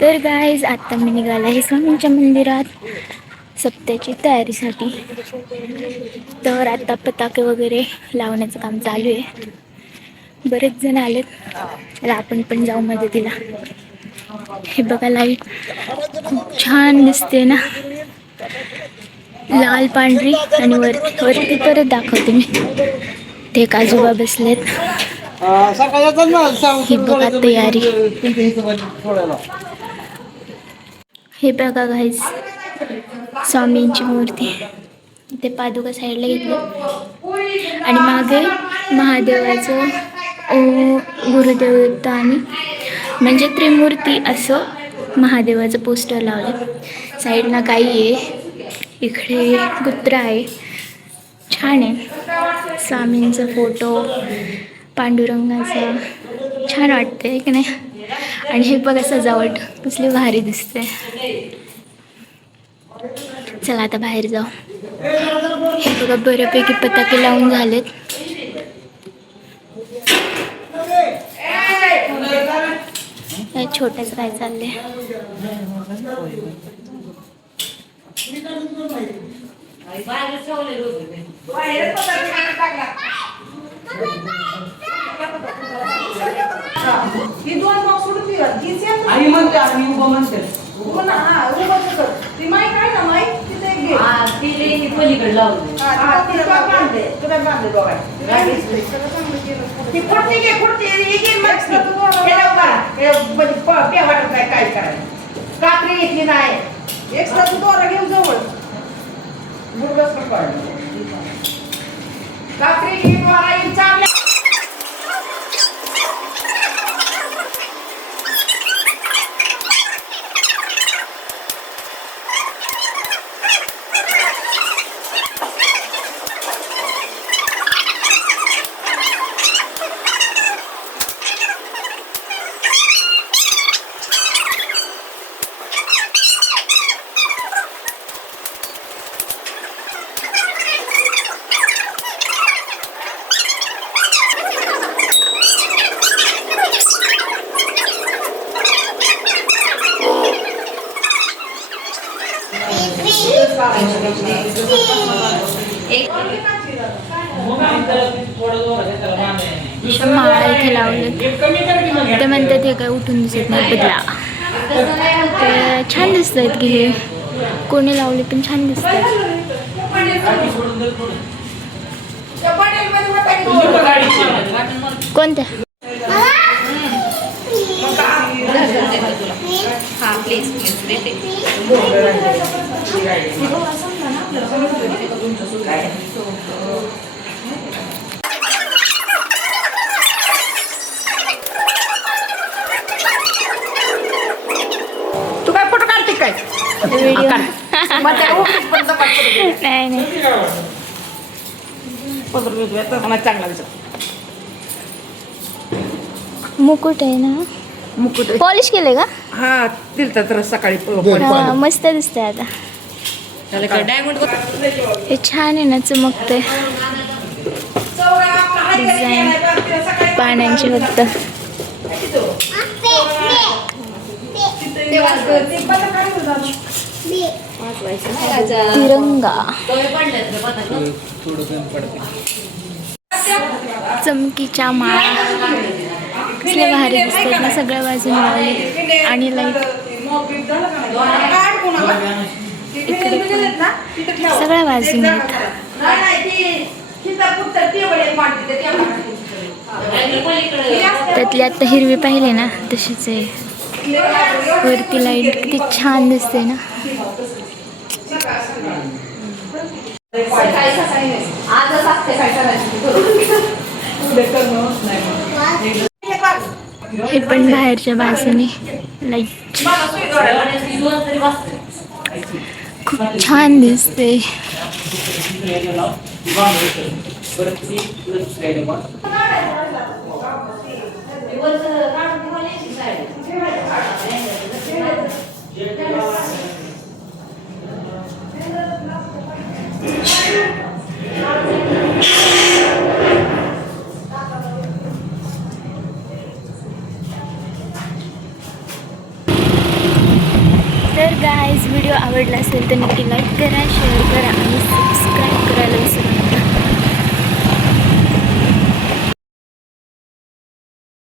तर गाईज आता मी निघाला आहे स्वामींच्या मंदिरात सप्त्याची तयारीसाठी. तर आता पताके वगैरे लावण्याचं काम चालू आहे. बरेच जण आलेत. तर आपण पण जाऊ मदतीला. हे बघा लाईट खूप छान दिसते ना, लाल पांढरी. आणि वरती परत दाखवते मी. ते आजोबा बसलेत. ही बघा तयारी. हे बघा गाईस स्वामींची मूर्ती. ते पादुका साईडला घेतलं आणि मागे महादेवाचं गुरुदेवदत्त आणि म्हणजे त्रिमूर्ती असं महादेवाचं पोस्टर लावलं. साईडला गाई आहे, इकडे कुत्रा आहे. छान आहे. स्वामींचा फोटो पांडुरंगाचा छान वाटते की नाही. आणि हे बघा सजावट कसली भारी दिसते. चला आता बाहेर जाऊ. हे बघा बऱ्यापैकी पताके लावून झालेत. छोट्याच काय चाललंय. कात्री घेतली नाही. एक्स्ट्रा तू दोरा घेऊन जवळ कात्री घेऊन चांगल्या. माळा इथे लावले. ते म्हणतात हे काय उठून दिसत नाही, बदला. ते छान दिसत आहेत की हे कोणी लावले पण छान दिसत आहेत. कोणत्या? तू काय फोटो काढते काय? नाही नाही चांगला दिसत. मुकुट आहे ना. मुकुट पॉलिश केलंय का? हा दिलता तर सकाळी. हा मस्त दिसतंय आता. हे छान आहे ना, चमकते डिझाईन पाण्याची फक्त. तिरंगा चमकीच्या माळा कसल्या भारी दिसतात ना, सगळ्या बाजूने लावले. आणि लाईट इकडे सगळ्या बाजूने आहेत. त्यातली आता हिरवी पाहिले ना तशीच आहे. वरती लाईट किती छान दिसते ना. हे पण बाहेरच्या बाजूने लाईट खूप छान दिसते. गाईज व्हिडिओ आवडला असेल तर नक्की लाईक करा, शेअर